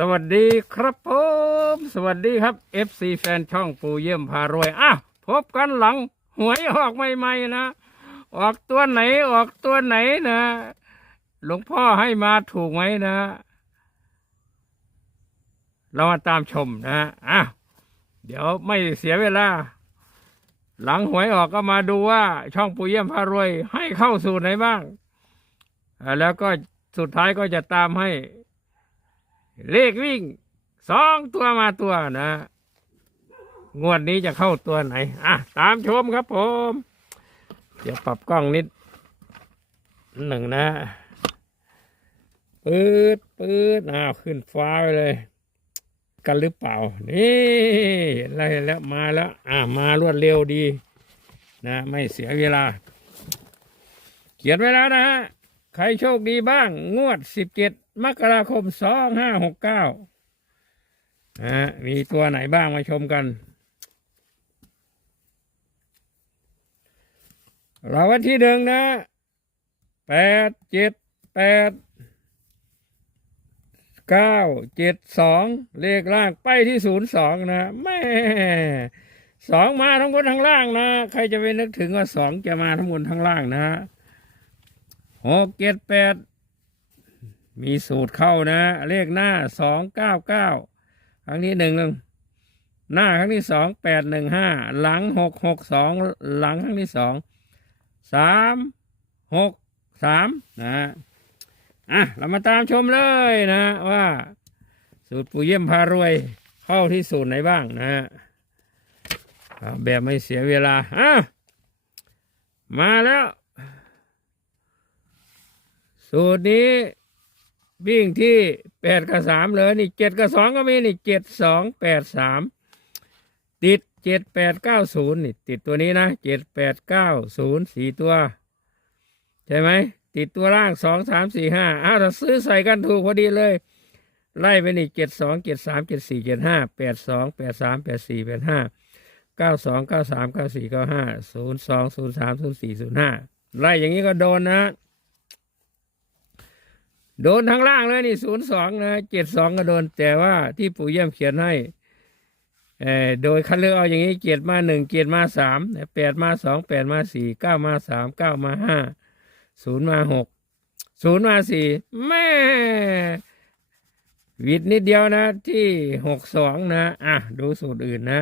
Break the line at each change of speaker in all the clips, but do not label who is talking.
สวัสดีครับผม สวัสดีครับ FC แฟนช่องปูเยี่ยมพารวยอะพบกันหลังหวยออกใหม่ๆนะ ออกตัวไหนออกตัวไหนนะ หลวงพ่อให้มาถูกไหมนะ เรามาตามชมนะอะเดี๋ยวไม่เสียเวลา หลังหวยออกก็มาดูว่า ช่องปูเยี่ยมพารวย ให้เข้าสู่ไหนบ้าง แล้วก็สุดท้ายก็จะตามให้ เลขวิ่งสองตัวมาตัวนะ งวดนี้จะเข้าตัวไหน อะ ตามชมครับผม เดี๋ยวปรับกล้องนิดหนึ่งนะปืดปืดอ้าวขึ้นฟ้าไปเลย กันหรือเปล่า นี่เห็นแล้วเห็นแล้วมาแล้ว อะมารวดเร็วดี นะ ไม่เสียเวลา เขียนไว้แล้วนะฮะ ใครโชคดีบ้าง งวดสิบเจ็ดมกราคมสองห้าหกเก้านะฮะมีตัวไหนบ้างมาชมกัน เราวันที่หนึ่งนะแปดเจ็ดแปดเก้าเจ็ดสองเลขล่างไปที่ศูนย์สองนะแม่สองมาทั้งบนทั้งล่างนะ ใครจะไปนึกถึงว่าสองจะมาทั้งบนทั้งล่างนะ หกเจ็ดแปดมีสูตรเข้านะ เลขหน้าสองเก้าเก้าครั้งที่หนึ่งหนึ่งหน้าครั้งที่สองแปดหนึ่งห้าหลังหกหกสองหลังครั้งที่สองสามหกสามนะอะเรามาตามชมเลยนะว่า สูตรปู่เยี่ยมพารวย เข้าที่สูตรไหนบ้างนะเอาแบบไม่เสียเวลาอะมาแล้ว สูตรนี้วิ่งที่แปดกับสามเลยนี่เจ็ดกับสองก็มีนี่เจ็ดสองแปดสามติดเจ็ดแปดเก้าศูนย์นี่ติดตัวนี้นะเจ็ดแปดเก้าศูนย์สี่ตัว ใช่ไหมติดตัวล่างสองสามสี่ห้าอ้าวถ้าซื้อใส่กันถูกพอดีเลย ไล่ไปนี่เจ็ดสองเจ็ดสามเจ็ดสี่เจ็ดห้าแปดสองแปดสามแปดสี่แปดห้าเก้าสองเก้าสามเก้าสี่เก้าห้าศูนย์สองศูนย์สามศูนย์สี่ศูนย์ห้าไล่อย่างนี้ก็โดนนะ โดนทั้งล่างเลยนี่ศูนย์สองนะเจ็ดสองก็โดน แต่ว่าที่ปู่เยี่ยมเขียนให้เออโดยคัดเลือกเอาอย่างนี้เจ็ดมาหนึ่งเจ็ดมาสามแปดมาสองแปดมาสี่เก้ามาสามเก้ามาห้าศูนย์มาหกศูนย์มาสี่แม่วิดนิดเดียวนะที่หกสองนะอะดูสูตรอื่นนะ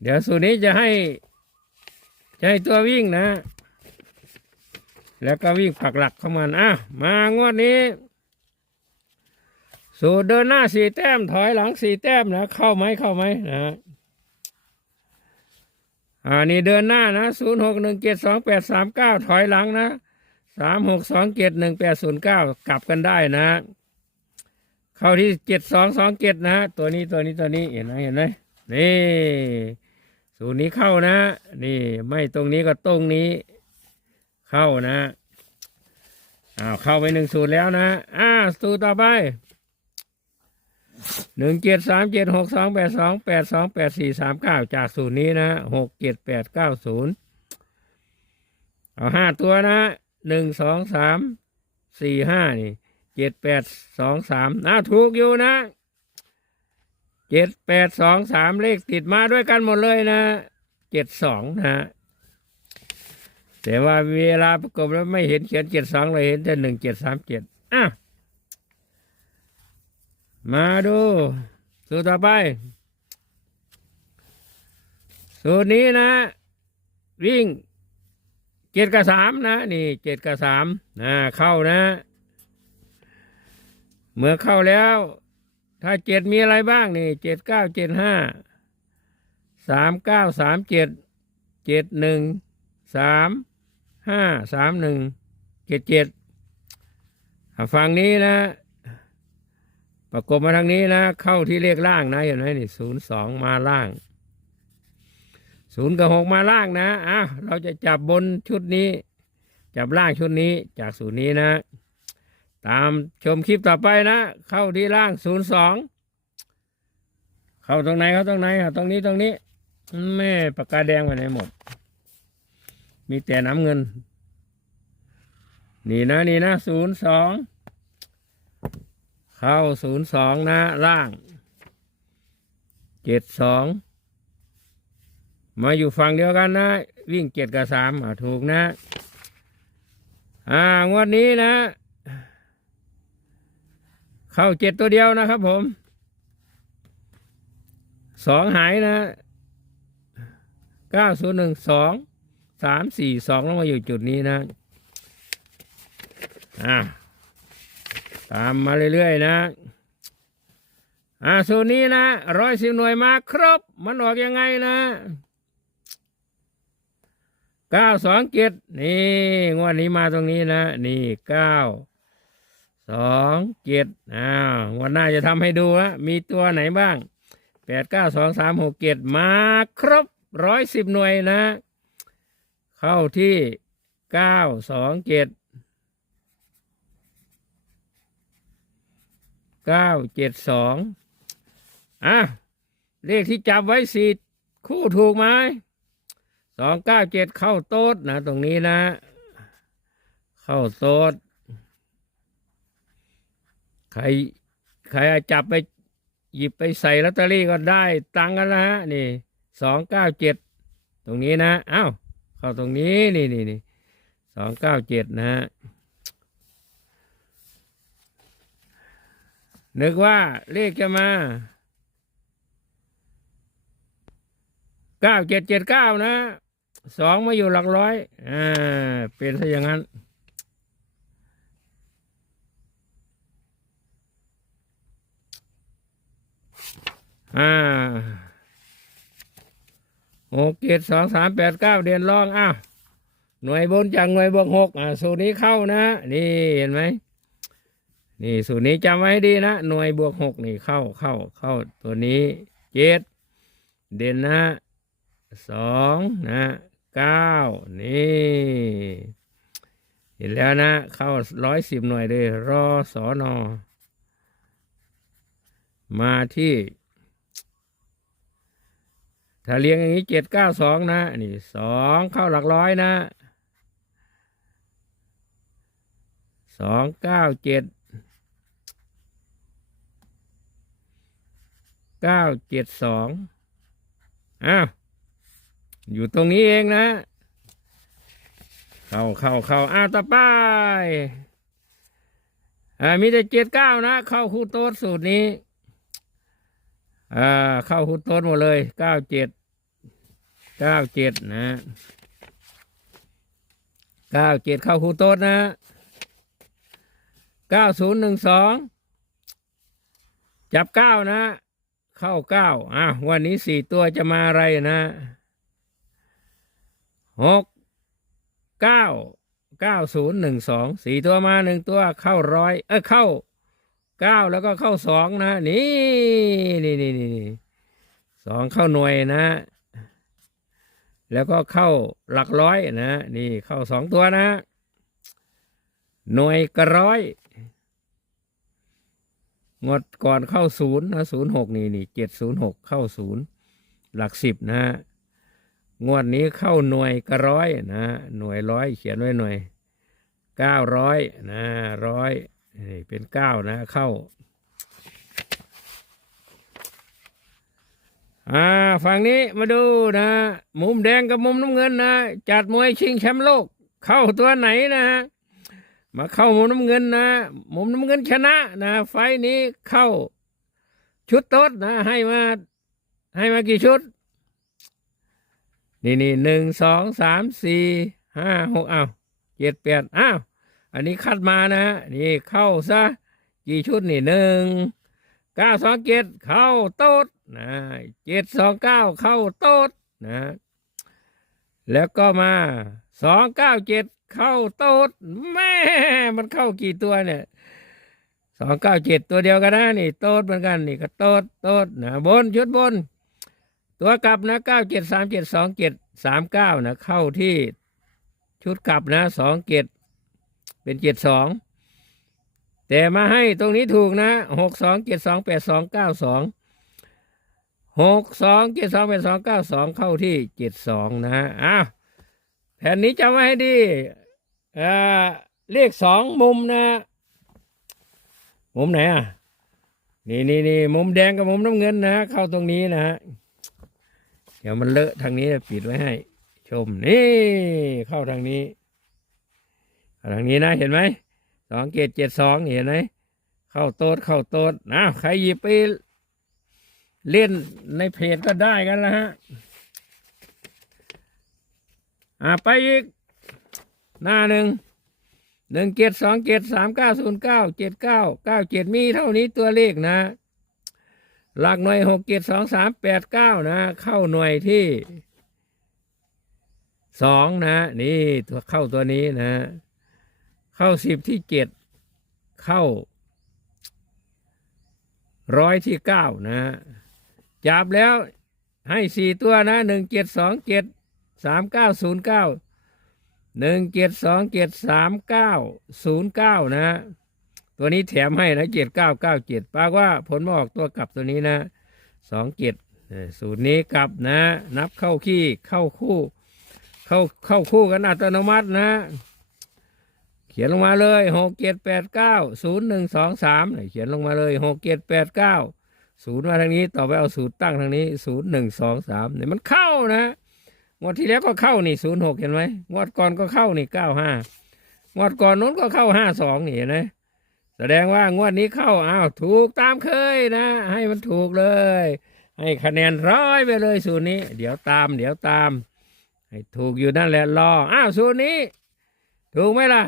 เดี๋ยวสูตรนี้จะให้จะให้ตัววิ่งนะ แล้วก็วิ่งผักหลักเข้ามันอะมางวดนี้ สูตรเดินหน้าสี่แต้มถอยหลังสี่แต้มนะ เข้าไหมเข้าไหมนะอ่านี่เดินหน้านะศูนย์หกหนึ่งเจ็ดสองแปดสามเก้าถอยหลังนะสามหกสองเจ็ดหนึ่งแปดศูนย์เก้ากลับกันได้นะ เข้าที่เจ็ดสองสองเจ็ดนะ ตัวนี้ตัวนี้ตัวนี้เห็นไหมเห็นไหมนี่ สูตรนี้เข้านะ นี่ ไม่ตรงนี้ก็ตรงนี้ เข้านะอ้าวเข้าไปหนึ่งสูตรแล้วนะอ่าสูตรต่อไปหนึ่งเจ็ดสามเจ็ดหกสองแปดสองแปดสองแปดสี่สามเก้าจากสูตรนี้นะหกเจ็ดแปดเก้าศูนย์เอาห้าตัวนะหนึ่งสองสามสี่ห้านี่เจ็ดแปดสองสามนะถูกอยู่นะเจ็ดแปดสองสามเลขติดมาด้วยกันหมดเลยนะเจ็ดสองนะ แต่ว่าเวลาประกบแล้วไม่เห็นเขียนเจ็ดสองเลยเห็นแต่หนึ่งเจ็ดสามเจ็ดอะมาดูสูตรต่อไป สูตรนี้นะ วิ่งเจ็ดกับสามนะ นี่เจ็ดกับสามนะเข้านะ เมื่อเข้าแล้ว ถ้าเจ็ดมีอะไรบ้างนี่เจ็ดเก้าเจ็ดห้าสามเก้าสามเจ็ดเจ็ดหนึ่งสาม ห้าสามหนึ่งเจ็ดเจ็ดฝั่งนี้นะ ประกบมาทางนี้นะ เข้าที่เลขล่างนะเห็นไหมนี่ศูนย์สองมาล่างศูนย์กับหกมาล่างนะอะเราจะจับบนชุดนี้ จับล่างชุดนี้จากศูนย์นี้นะ ตามชมคลิปต่อไปนะ เข้าที่ล่างศูนย์สองเข้าตรงไหนเข้าตรงไหนเข้าตรงนี้ตรงนี้แม่ปากกาแดงไปไหนหมด มีแต่น้ำเงิน นี่นะนี่นะศูนย์สองเข้าศูนย์สองนะล่างเจ็ดสองมาอยู่ฝั่งเดียวกันนะ วิ่งเจ็ดกับสามถูกนะ อ่างวดนี้นะ เข้าเจ็ดตัวเดียวนะครับผมสองหายนะเก้าศูนย์หนึ่งสอง สามสี่สองแล้วมาอยู่จุดนี้นะอ่าตามมาเรื่อยๆนะอ่าส่วนนี้นะร้อยสิบหน่วยมาครบ มันออกยังไงนะเก้าสองเจ็ดนี่งวดนี้มาตรงนี้นะ นี่เก้าสองเจ็ดอ้าววันหน้าจะทำให้ดูฮะมีตัวไหนบ้างแปดเก้าสองสามหกเจ็ดมาครบร้อยสิบหน่วยนะ เข้าที่เก้าสองเจ็ดเก้าเจ็ดสองอะเลขที่จับไว้สี่คู่ถูกไหมสองเก้าเจ็ดเข้าโต๊ดนะ ตรงนี้นะ เข้าโต๊ดใครใครจับไปหยิบไปใส่ลอตเตอรี่ก็ได้ตังกันแล้วฮะ นี่สองเก้าเจ็ดตรงนี้นะ อ้าว เข้าตรงนี้นี่นี่นี่สองเก้าเจ็ดนะฮะนึกว่าเลขจะมาเก้าเจ็ดเจ็ดเก้านะสองมาอยู่หลักร้อยอ่าเป็นซะอย่างนั้นอ่า หกเจ็ดสองสามแปดเก้าเดือนรองอ้าวหน่วยบนจากหน่วยบวกหกอ่าสูตรนี้เข้านะนี่เห็นไหมนี่สูตรนี้จำไว้ดีนะหน่วยบวกหกนี่เข้าเข้าเข้าตัวนี้เจ็ดเด่นนะสองนะเก้านี่เห็นแล้วนะ เข้าร้อยสิบหน่วยเลยรอสอนอมาที่ ถ้าเรียงอย่างนี้เจ็ดเก้าสองนะนี่สองเข้าหลักร้อยนะสองเก้าเจ็ดเก้าเจ็ดสองอ้าวอยู่ตรงนี้เองนะ เข้าเข้าเข้าอ้าวต่อไปอ่ามีแต่เจ็ดเก้านะ เข้าคู่โต๊ดสูตรนี้ อ่าเข้าคู่โต๊ดหมดเลยเก้าเจ็ดเก้าเจ็ดนะเก้าเจ็ดเข้าคู่โต๊ดนะเก้าศูนย์หนึ่งสองจับเก้านะ เข้าเก้าอะวันนี้สี่ตัวจะมาอะไรนะหกเก้าเก้าศูนย์หนึ่งสองสี่ตัวมาหนึ่งตัวเข้าร้อยเออเข้า เก้าแล้วก็เข้าสองนะนี่นี่นี่นี่สองเข้าหน่วยนะ แล้วก็เข้าหลักร้อยนะนี่เข้าสองตัวนะ หน่วยกระร้อยงวดก่อนเข้าศูนย์นะศูนย์หกนี่นี่เจ็ดศูนย์หกเข้าศูนย์หลักสิบนะงวดนี้เข้าหน่วยกระร้อยนะหน่วยร้อยเขียนไว้หน่วยเก้าร้อยนะร้อย นี่เป็นเก้านะเข้า อ่าฝั่งนี้มาดูนะ มุมแดงกับมุมน้ำเงินนะ จัดมวยชิงแชมป์โลก เข้าตัวไหนนะฮะมาเข้ามุมน้ำเงินนะมุมน้ำเงินชนะนะไฟล์นี้เข้าชุดโต๊ดนะ ให้มาให้มากี่ชุด นี่นี่หนึ่งสองสามสี่ห้าหกอ้าวเจ็ดแปดอ้าว อันนี้คัดมานะฮะนี่เข้าซะกี่ชุดนี่หนึ่งเก้าสองเจ็ดเข้าโต๊ดนะเจ็ดสองเก้าเข้าโต๊ดนะแล้วก็มาสองเก้าเจ็ดเข้าโต๊ดแม่มันเข้ากี่ตัวเนี่ยสองเก้าเจ็ดตัวเดียวกันนะนี่โต๊ดเหมือนกันนี่ก็โต๊ดโต๊ดนะบนชุดบน ตัวกลับนะเก้าเจ็ดสามเจ็ดสองเจ็ดสามเก้านะเข้าที่ชุดกลับนะสองเจ็ด เป็นเจ็ดสองแต่มาให้ตรงนี้ถูกนะหกสองเจ็ดสองแปดสองเก้าสองหกสองเจ็ดสองแปดสองเก้าสองเข้าที่เจ็ดสองนะอ้าวแผ่นนี้จำไว้ให้ดีอ่าเลขสองมุมนะมุมไหนอะนี่นี่นี่มุมแดงกับมุมน้ำเงินนะฮะเข้าตรงนี้นะฮะเดี๋ยวมันเลอะทางนี้ปิดไว้ให้ ชมนี่เข้าทางนี้ เข้าทางนี้นะเห็นไหมสองเกตเจ็ดสองเห็นไหมเข้าโต๊ดเข้าโต๊ดนะใครหยิบไปเล่นในเพจก็ได้กันแล้วฮะอ่าไปอีก หน้าหนึ่งหนึ่งเจ็ดสองเจ็ดสามเก้าศูนย์เก้าเจ็ดเก้าเก้าเจ็ดมีเท่านี้ตัวเลขนะ หลักหน่วยหกเจ็ดสองสามแปดเก้านะ เข้าหน่วยที่สองนะ นี่ตัวเข้าตัวนี้นะ เข้าสิบที่เจ็ดเข้าร้อยที่เก้านะจับแล้วให้สี่ตัวนะหนึ่งเจ็ดสองเจ็ดสามเก้าศูนย์เก้าหนึ่งเจ็ดสองเจ็ดสามเก้าศูนย์เก้านะ ตัวนี้แถมให้นะเจ็ดเก้าเก้าเจ็ดปาว่าผลมาออกตัวกลับตัวนี้นะสองเจ็ดสูตรนี้กลับนะ นับเข้าขี้เข้าคู่ เข้าเข้าคู่กันอัตโนมัตินะ ขียนลงมาเลยหกเจ็ดแปดเก้าศูนย์หนึ่งสองสามเขียนลงมาเลยหกเจ็ดแปดเก้าศูนย์มาทางนี้ ต่อไปเอาสูตรตั้งทางนี้ศูนย์หนึ่งสองสามเนี่ยมันเข้านะงวดที่แล้วก็เข้านี่ศูนย์หกเห็นไหมงวดก่อนก็เข้านี่เก้าห้างวดก่อนนู้นก็เข้าห้าสองนี่เห็นไหมแสดงว่างวดนี้เข้าอ้าวถูกตามเคยนะ ให้มันถูกเลย ให้คะแนนร้อยไปเลยสูตรนี้ เดี๋ยวตาม เดี๋ยวตาม ให้ถูกอยู่นั่นแหละรออ้าวสูตรนี้ ถูกไหมล่ะ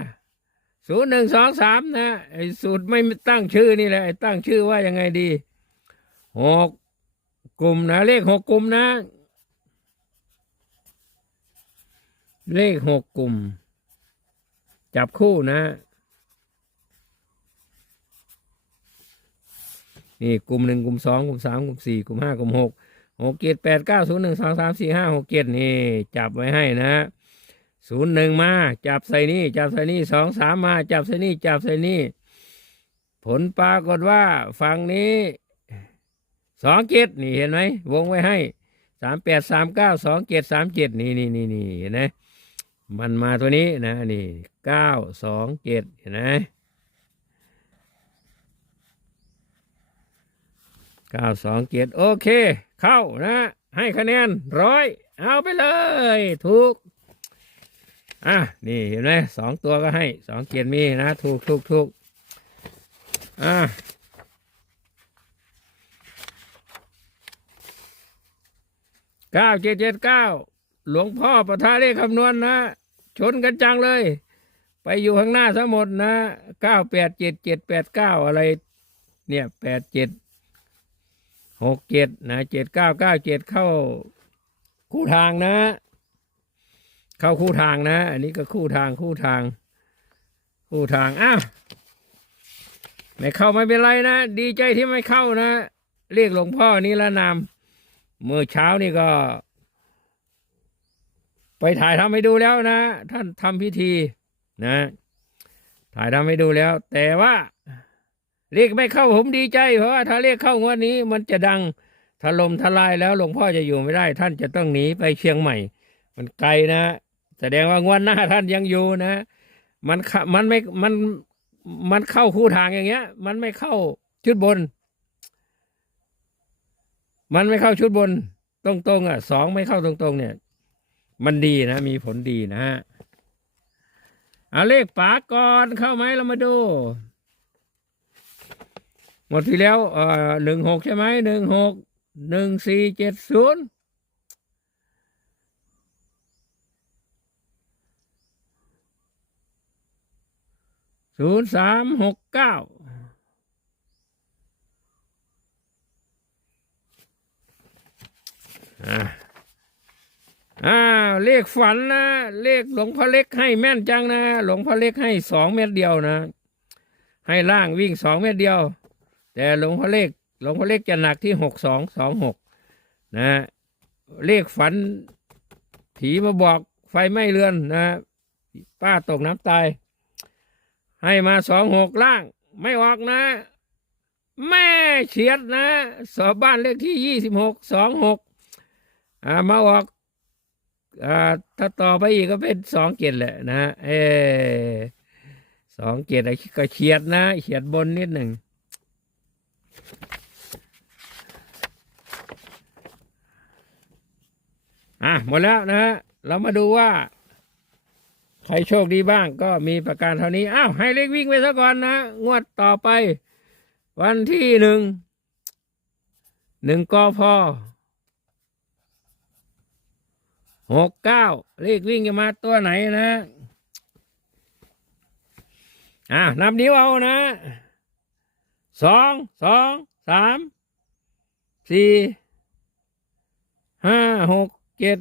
ศูนย์หนึ่งสองสามนะไอ้สูตรไม่ตั้งชื่อนี่แหละไอ้ตั้งชื่อว่ายังไงดีหกกลุ่มนะ เลขหกกลุ่มนะ เลขหกกลุ่ม จับคู่นะ นี่กลุ่มหนึ่งกลุ่มสองกลุ่มสามกลุ่มสี่กลุ่มห้ากลุ่มหกหกเจ็ดแปดเก้าศูนย์หนึ่งสองสามสี่ห้าหกเจ็ดนี่ จับไว้ให้นะ ศูนย์หนึ่งมา จับใส่นี่ จับใส่นี่สองสามมา จับใส่นี่ จับใส่นี่ ผลปรากฏว่าฝั่งนี้สองเจ็ดนี่เห็นไหมวงไว้ให้สามแปดสามเก้าสองเจ็ดสามเจ็ดนี่นี่นี่นี่เห็นไหมมันมาตัวนี้นะนี่เก้าสองเจ็ดเห็นไหมเก้าสองเจ็ดโอเค เข้านะ ให้คะแนนร้อยเอาไปเลย ถูก อะนี่เห็นไหมสองตัวก็ให้สองเกียรมีนะ ถูกถูกถูกอะเก้าเจ็ดเจ็ดเก้าหลวงพ่อประทาเลขคำนวณนะ ชนกันจังเลย ไปอยู่ข้างหน้าทั้งหมดนะเก้าแปดเจ็ดเจ็ดแปดเก้าอะไร เนี่ยแปดเจ็ดหกเจ็ดนะเจ็ดเก้าเก้าเจ็ดเข้าคู่ทางนะ เข้าคู่ทางนะ อันนี้ก็คู่ทางคู่ทาง คู่ทางอ้าวไม่เข้าไม่เป็นไรนะ ดีใจที่ไม่เข้านะ เรียกหลวงพ่อนี่ละนามเมื่อเช้านี่ก็ ไปถ่ายทำให้ดูแล้วนะ ท่านทำพิธีนะ ถ่ายทำให้ดูแล้ว แต่ว่าเรียกไม่เข้าผมดีใจเพราะว่าถ้าเรียกเข้างวดนี้ มันจะดังถล่มทลายแล้วหลวงพ่อจะอยู่ไม่ได้ ท่านจะต้องหนีไปเชียงใหม่ มันไกลนะ แสดงว่างวดหน้าท่านยังอยู่นะ มันมันไม่มันมันเข้าคู่ทางอย่างเงี้ย มันไม่เข้าชุดบน มันไม่เข้าชุดบน ตรงๆอะสองไม่เข้าตรงๆ เนี่ย มันดีนะ มีผลดีนะฮะเอาเลขปากก่อนเข้าไหมเรามาดู หมดที่แล้วเอ่อหนึ่งหกใช่ไหมหนึ่งหกหนึ่งสี่เจ็ดศูนย์ ศูนย์สามหกเก้าอ่าเลขฝันนะ เลขหลวงพ่อเล็กให้แม่นจังนะ หลวงพ่อเล็กให้สองเม็ดเดียวนะ ให้ล่างวิ่งสองเม็ดเดียว แต่หลวงพ่อเล็กหลวงพ่อเล็กจะหนักที่หกสองสองหกนะ เลขฝัน ผีมาบอกไฟไหม้เรือนนะ ป้าตกน้ำตาย ให้มาสองหกล่าง ไม่ออกนะ แม่เฉียดนะ สอบบ้านเลขที่ยี่สิบหกสองหกมาออกอ่าถ้าต่อไปอีกก็เป็นสองเกียรแหละนะ เอสองเกียรก็เฉียดนะเฉียดบนนิดหนึ่งอะหมดแล้วนะฮะเรามาดูว่า ใครโชคดีบ้างก็มีประการเท่านี้ อ้าวให้เลขวิ่งไปซะก่อนนะ งวดต่อไป วันที่หนึ่ง หนึ่งกพหกเก้าเลขวิ่งจะมาตัวไหนนะ อะนับนิ้วเอานะ สอง สอง สาม สี่ ห้า หก เจ็ด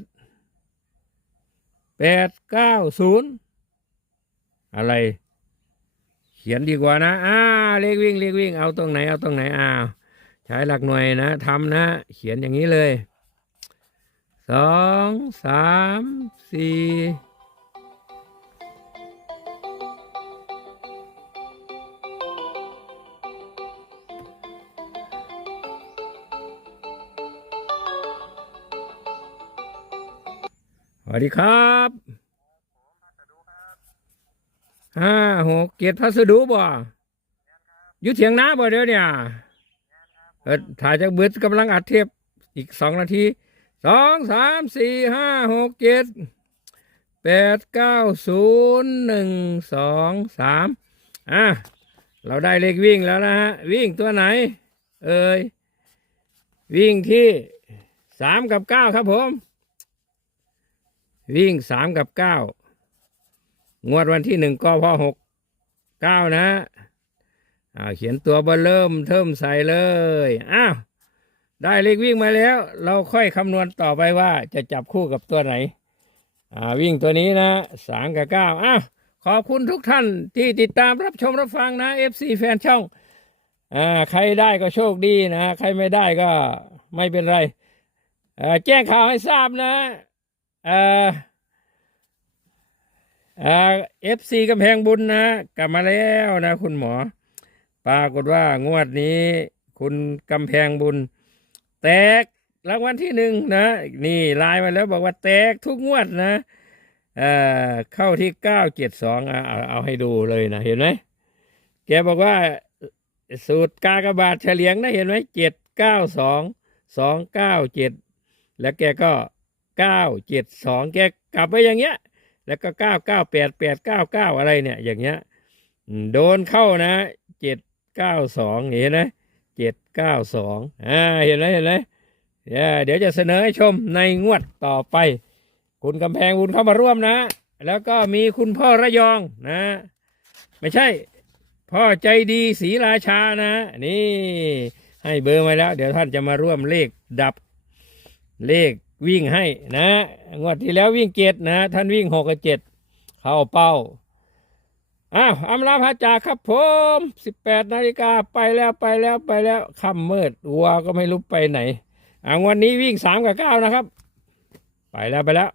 แปดเก้าศูนย์อะไร เขียนดีกว่านะอ่าเลขวิ่งเลขวิ่งเอาตรงไหนเอาตรงไหนอ้าวใช้หลักหน่วยนะทำนะ เขียนอย่างนี้เลยสองสามสี่ สวัสดีครับห้าหกเกียรติพัสดุบ่อยู่เถียงนาบ่เดี๋ยวเนี่ยเออถ่ายจากเบิดกำลังอัดเทปอีกสองนาทีสองสามสี่ห้าหกเจ็ดแปดเก้าศูนย์หนึ่งสองสามอะเราได้เลขวิ่งแล้วนะฮะ วิ่งตัวไหน เอ่ย วิ่งที่สามกับเก้าครับผม วิ่งสามกับเก้างวดวันที่หนึ่งกพหกเก้านะอ้าวเขียนตัวเบอร์เริ่มเทิมใส่เลยอ้าวได้เลขวิ่งมาแล้ว เราค่อยคำนวณต่อไปว่าจะจับคู่กับตัวไหนอ่าวิ่งตัวนี้นะสามกับเก้าอ้าวขอบคุณทุกท่านที่ติดตามรับชมรับฟังนะ FC แฟนช่องอ่าใครได้ก็โชคดีนะ ใครไม่ได้ก็ไม่เป็นไรอ่าแจ้งข่าวให้ทราบนะ เอ่อเอ่อฟซีกำแพงบุญนะ กลับมาแล้วนะ คุณหมอ ปรากฏว่างวดนี้ คุณกำแพงบุญ แตกรางวัลที่หนึ่งนะ นี่ไลน์มาแล้วบอกว่าแตกทุกงวดนะเอ่อเข้าที่เก้าเจ็ดสองเอาเอาให้ดูเลยนะ เห็นไหมแกบอกว่าสูตรกากบาทเฉลียงนะเห็นไหมเจ็ดเก้าสองสองเก้าเจ็ดแล้วแกก็ เก้าเจ็ดสองแกกลับไปอย่างเงี้ย แล้วก็เก้าเก้าแปดแปดเก้าเก้าอะไรเนี่ย อย่างเงี้ยโดนเข้านะเจ็ดเก้าสองเห็นไหมเจ็ดเก้าสองอ่าเห็นไหมเห็นไหมเดี๋ยวเดี๋ยวจะเสนอให้ชมในงวดต่อไป คุณกำแพงคุณเข้ามาร่วมนะ แล้วก็มีคุณพ่อระยองนะ ไม่ใช่ พ่อใจดีศรีราชานะ นี่ ให้เบอร์มาแล้ว เดี๋ยวท่านจะมาร่วมเลขดับเลข วิ่งให้นะงวดที่แล้ววิ่งเจ็ดนะ ท่านวิ่งหกกับเจ็ดเข้าเป้าอ้าวอำลาพระจ่าครับผมสิบแปดนาฬิกาไปแล้วไปแล้วไปแล้วค่ำมืดวัวก็ไม่รู้ไปไหนอ่างวันนี้วิ่งสามกับเก้านะครับ ไปแล้วไปแล้ว